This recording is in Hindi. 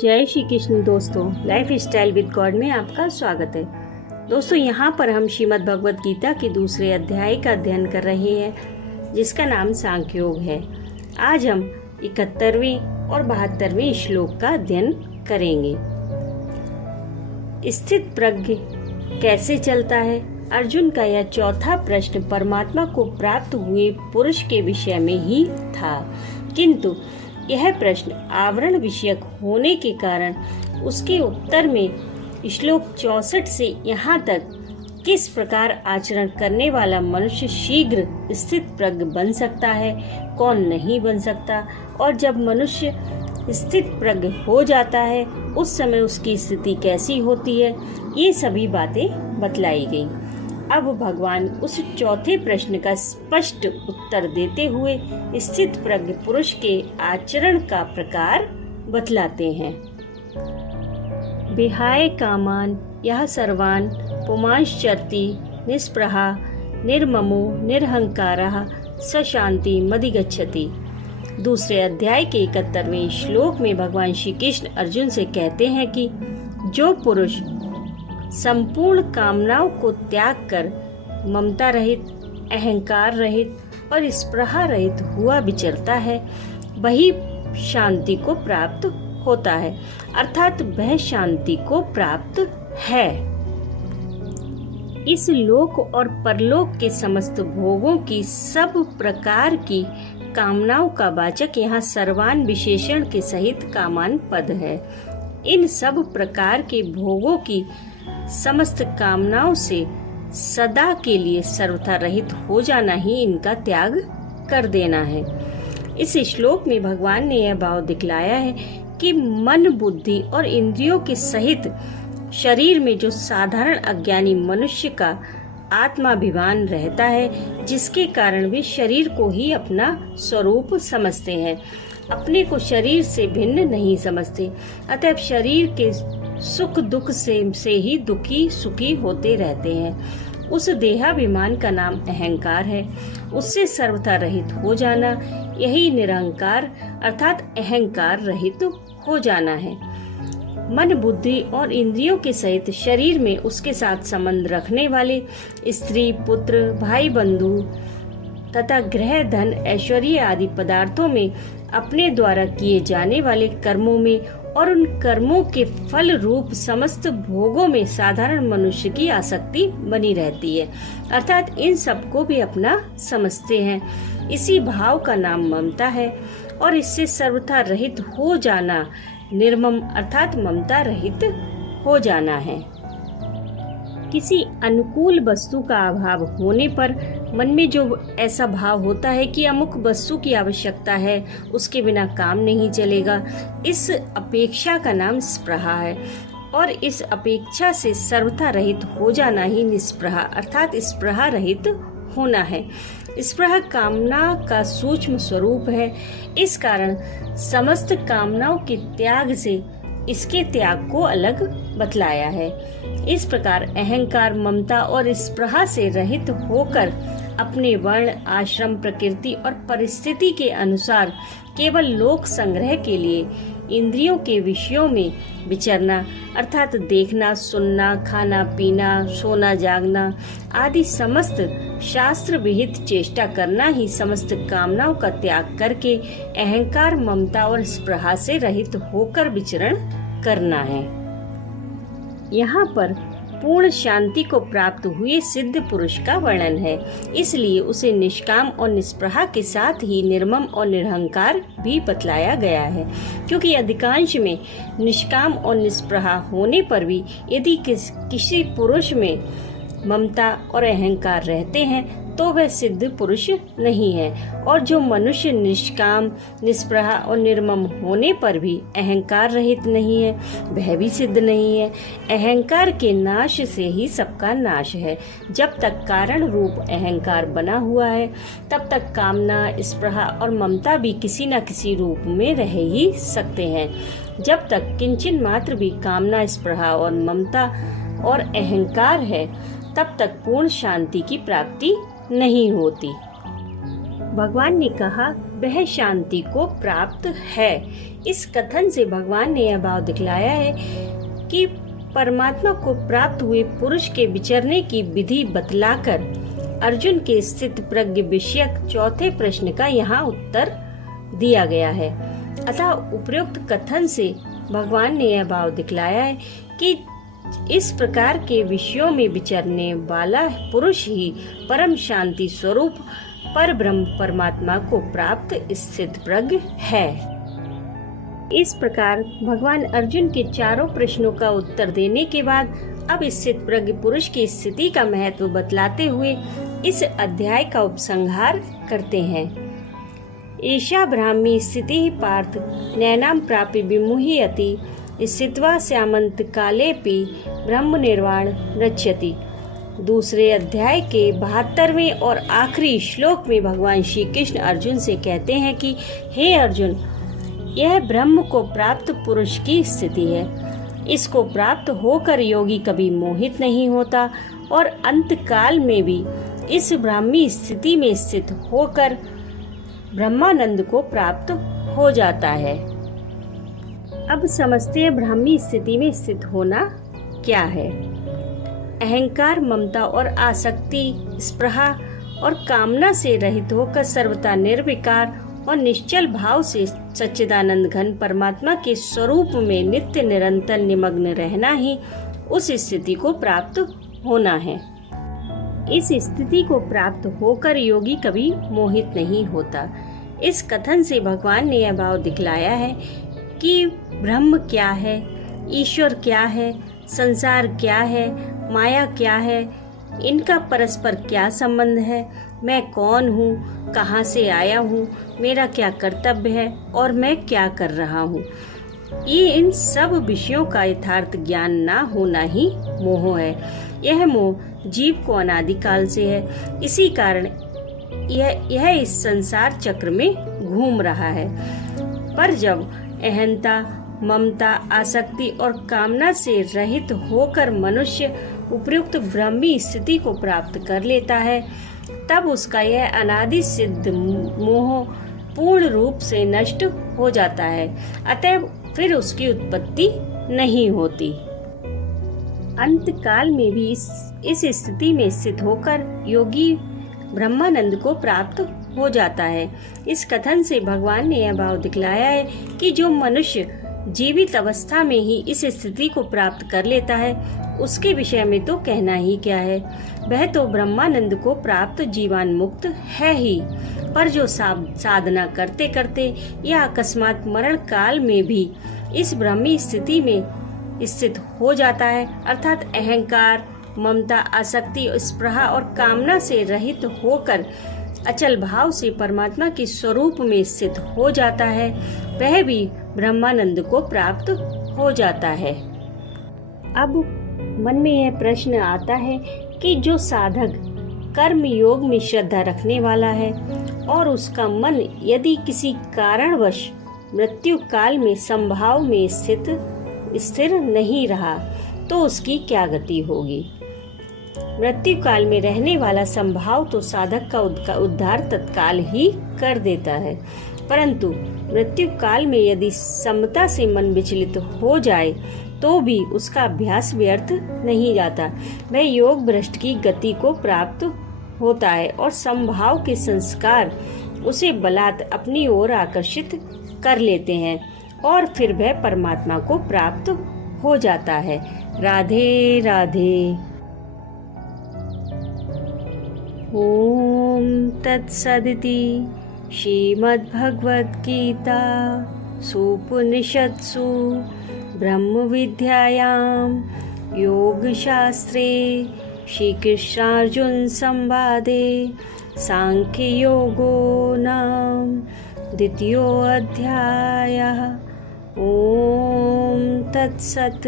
जय श्री कृष्ण दोस्तों, लाइफ स्टाइल विद गॉड में आपका स्वागत है। दोस्तों, यहाँ पर हम श्रीमद् भगवत गीता के दूसरे अध्याय का अध्ययन कर रहे हैं, जिसका नाम सांख्य योग है। आज हम 71वें और 72वें श्लोक का अध्ययन करेंगे। स्थित प्रज्ञ कैसे चलता है? अर्जुन का यह चौथा प्रश्न परमात्मा को प्राप्त हुए पुरुष के विषय में ही था, किंतु यह प्रश्न आवरण विषयक होने के कारण उसके उत्तर में श्लोक 64 से यहाँ तक किस प्रकार आचरण करने वाला मनुष्य शीघ्र स्थित प्रज्ञ बन सकता है, कौन नहीं बन सकता, और जब मनुष्य स्थित प्रज्ञ हो जाता है उस समय उसकी स्थिति कैसी होती है, ये सभी बातें बतलाई गई। अब भगवान उस चौथे प्रश्न का स्पष्ट उत्तर देते हुए स्थित प्रज्ञ पुरुष के आचरण का प्रकार बतलाते हैं। विहाय कामान यह सर्वान पुमांश्चरति निस्पृहा निर्ममो निरहंकारः स शांति मधिगच्छति। दूसरे अध्याय के 71वें श्लोक में भगवान श्री कृष्ण अर्जुन से कहते हैं कि जो पुरुष संपूर्ण कामनाओं को त्याग कर ममता रहित, अहंकार रहित और स्पृहा रहित हुआ विचरता है, वही शांति को प्राप्त होता है, अर्थात वह शांति को प्राप्त है। इस लोक और परलोक के समस्त भोगों की सब प्रकार की कामनाओं का वाचक यहाँ सर्वान विशेषण के सहित कामान पद है। इन सब प्रकार के भोगों की समस्त कामनाओं से सदा के लिए सर्वथा रहित हो जाना ही इनका त्याग कर देना है। इस श्लोक में भगवान ने यह भाव दिखलाया है कि मन, बुद्धि और इंद्रियों के सहित शरीर में जो साधारण अज्ञानी मनुष्य का आत्माभिमान रहता है, जिसके कारण वे शरीर को ही अपना स्वरूप समझते हैं, अपने को शरीर से भिन्न नहीं समझते, अतः शरीर के सुख दुख से ही दुखी सुखी होते रहते हैं। उस देहाभिमान का नाम अहंकार है। उससे सर्वथा रहित हो जाना, यही निरहंकार अर्थात अहंकार रहित हो जाना है। मन, बुद्धि और इंद्रियों के सहित शरीर में उसके साथ संबंध रखने वाले स्त्री, पुत्र, भाई, बंधु तथा गृह, धन, ऐश्वर्य आदि पदार्थों में अपने द्वारा किए जाने वाले कर्मों में और उन कर्मों के फल रूप समस्त भोगों में साधारण मनुष्य की आसक्ति बनी रहती है, अर्थात इन सबको भी अपना समझते हैं। इसी भाव का नाम ममता है और इससे सर्वथा रहित हो जाना निर्मम अर्थात ममता रहित हो जाना है। किसी अनुकूल वस्तु का अभाव होने पर मन में जो ऐसा भाव होता है कि अमुक वस्तु की आवश्यकता है, उसके बिना काम नहीं चलेगा, इस अपेक्षा का नाम स्पृहा है और इस अपेक्षा से सर्वथा रहित हो जाना ही निस्पृहा अर्थात स्पृहा रहित होना है। स्पृहा कामना का सूक्ष्म स्वरूप है। इस कारण समस्त कामनाओं के त्याग से इसके त्याग को अलग बतलाया है। इस प्रकार अहंकार, ममता और स्पृहा से रहित होकर अपने वर्ण, आश्रम, प्रकृति और परिस्थिति के अनुसार केवल लोक संग्रह के लिए इंद्रियों के विषयों में विचरना अर्थात देखना, सुनना, खाना, पीना, सोना, जागना आदि समस्त शास्त्र विहित चेष्टा करना ही समस्त कामनाओं का त्याग करके अहंकार, ममता और स्पृहा से रहित होकर विचरण करना है। यहाँ पर पूर्ण शांति को प्राप्त हुए सिद्ध पुरुष का वर्णन है, इसलिए उसे निष्काम और निस्पृहा के साथ ही निर्मम और निरहंकार भी बतलाया गया है, क्योंकि अधिकांश में निष्काम और निस्पृहा होने पर भी यदि किसी पुरुष में ममता और अहंकार रहते हैं तो वह सिद्ध पुरुष नहीं है, और जो मनुष्य निष्काम, निस्पृहा और निर्मम होने पर भी अहंकार रहित नहीं है, वह भी सिद्ध नहीं है। अहंकार के नाश से ही सबका नाश है। जब तक कारण रूप अहंकार बना हुआ है, तब तक कामना, स्पृहा और ममता भी किसी न किसी रूप में रह ही सकते हैं। जब तक किंचन मात्र भी कामना, स्पृहा और ममता और अहंकार है, तब तक पूर्ण शांति की प्राप्ति नहीं होती। भगवान ने कहा वह शांति को प्राप्त है। इस कथन से भगवान ने यह भाव दिखलाया है कि परमात्मा को प्राप्त हुए पुरुष के विचरने की विधि बतलाकर अर्जुन के स्थित प्रज्ञ विषयक चौथे प्रश्न का यहाँ उत्तर दिया गया है। अतः उपयुक्त कथन से भगवान ने यह भाव दिखलाया है कि इस प्रकार के विषयों में विचरने वाला पुरुष ही परम शांति स्वरूप पर ब्रह्म परमात्मा को प्राप्त स्थित प्रज्ञ है। इस प्रकार भगवान अर्जुन के चारों प्रश्नों का उत्तर देने के बाद अब स्थित प्रज्ञ पुरुष की स्थिति का महत्व बतलाते हुए इस अध्याय का उपसंहार करते हैं। एषा ब्राह्मी स्थिति पार्थ नैनाम प्रापि विमुह्यति स्थित्वा स्यामंत कालेपि ब्रह्म निर्वाण रच्यति। दूसरे अध्याय के 72वें और आखिरी श्लोक में भगवान श्री कृष्ण अर्जुन से कहते हैं कि हे अर्जुन, यह ब्रह्म को प्राप्त पुरुष की स्थिति है। इसको प्राप्त होकर योगी कभी मोहित नहीं होता और अंत काल में भी इस ब्राह्मी स्थिति में स्थित होकर ब्रह्मानंद को प्राप्त हो जाता है। अब समझते हैं ब्राह्मी स्थिति में स्थित होना क्या है। अहंकार, ममता और आसक्ति, स्पृहा और कामना से रहित होकर सर्वथा निर्विकार और निश्चल भाव से सच्चिदानंद घन परमात्मा के स्वरूप में नित्य निरंतर निमग्न रहना ही उस स्थिति को प्राप्त होना है। इस स्थिति को प्राप्त होकर योगी कभी मोहित नहीं होता। इस कथन से भगवान ने यह भाव दिखलाया है कि ब्रह्म क्या है, ईश्वर क्या है, संसार क्या है, माया क्या है, इनका परस्पर क्या संबंध है, मैं कौन हूँ, कहाँ से आया हूँ, मेरा क्या कर्तव्य है और मैं क्या कर रहा हूँ। ये इन सब विषयों का यथार्थ ज्ञान ना होना ही मोह है। यह मोह जीव को अनादिकाल से है। इसी कारण यह इस संसार चक्र में घूम रहा है। पर जब अहंता, ममता, आसक्ति और कामना से रहित होकर मनुष्य उपयुक्त ब्रह्मी स्थिति को प्राप्त कर लेता है, तब उसका यह अनादि सिद्ध मोह पूर्ण रूप से नष्ट हो जाता है। अतः फिर उसकी उत्पत्ति नहीं होती। अंत काल में भी इस स्थिति में स्थित होकर योगी ब्रह्मानंद को प्राप्त हो जाता है। इस कथन से भगवान ने यह भाव दिखलाया है कि जो मनुष्य जीवित अवस्था में ही इस स्थिति को प्राप्त कर लेता है, उसके विषय में तो कहना ही क्या है। वह तो ब्रह्मानंद को प्राप्त जीवन मुक्त है ही, पर जो साधना करते करते या अकस्मात मरण काल में भी इस ब्रह्मी स्थिति में स्थित हो जाता है, अर्थात अहंकार, ममता, आसक्ति, स्पृहा और कामना से रहित होकर अचल भाव से परमात्मा के स्वरूप में स्थित हो जाता है, वह भी ब्रह्मानंद को प्राप्त हो जाता है। अब मन में यह प्रश्न आता है कि जो साधक कर्म योग में श्रद्धा रखने वाला है और उसका मन यदि किसी कारणवश मृत्यु काल में संभाव में स्थिर नहीं रहा, तो उसकी क्या गति होगी। मृत्यु काल में रहने वाला संभाव तो साधक का उद्धार तत्काल ही कर देता है, परंतु मृत्यु काल में यदि समता से मन विचलित हो जाए तो भी उसका अभ्यास व्यर्थ नहीं जाता। वह योग भ्रष्ट की गति को प्राप्त होता है और संभाव के संस्कार उसे बलात् अपनी ओर आकर्षित कर लेते हैं और फिर वह परमात्मा को प्राप्त हो जाता है। राधे राधे। ओम तत्सदिति श्रीमद्भगवद्गीता सुपनिषत्सु ब्रह्म विद्यायां योगशास्त्रे श्रीकृष्णार्जुन संवादे सांख्य योगो नाम द्वितीयोऽध्यायः। ओम तत्सत्।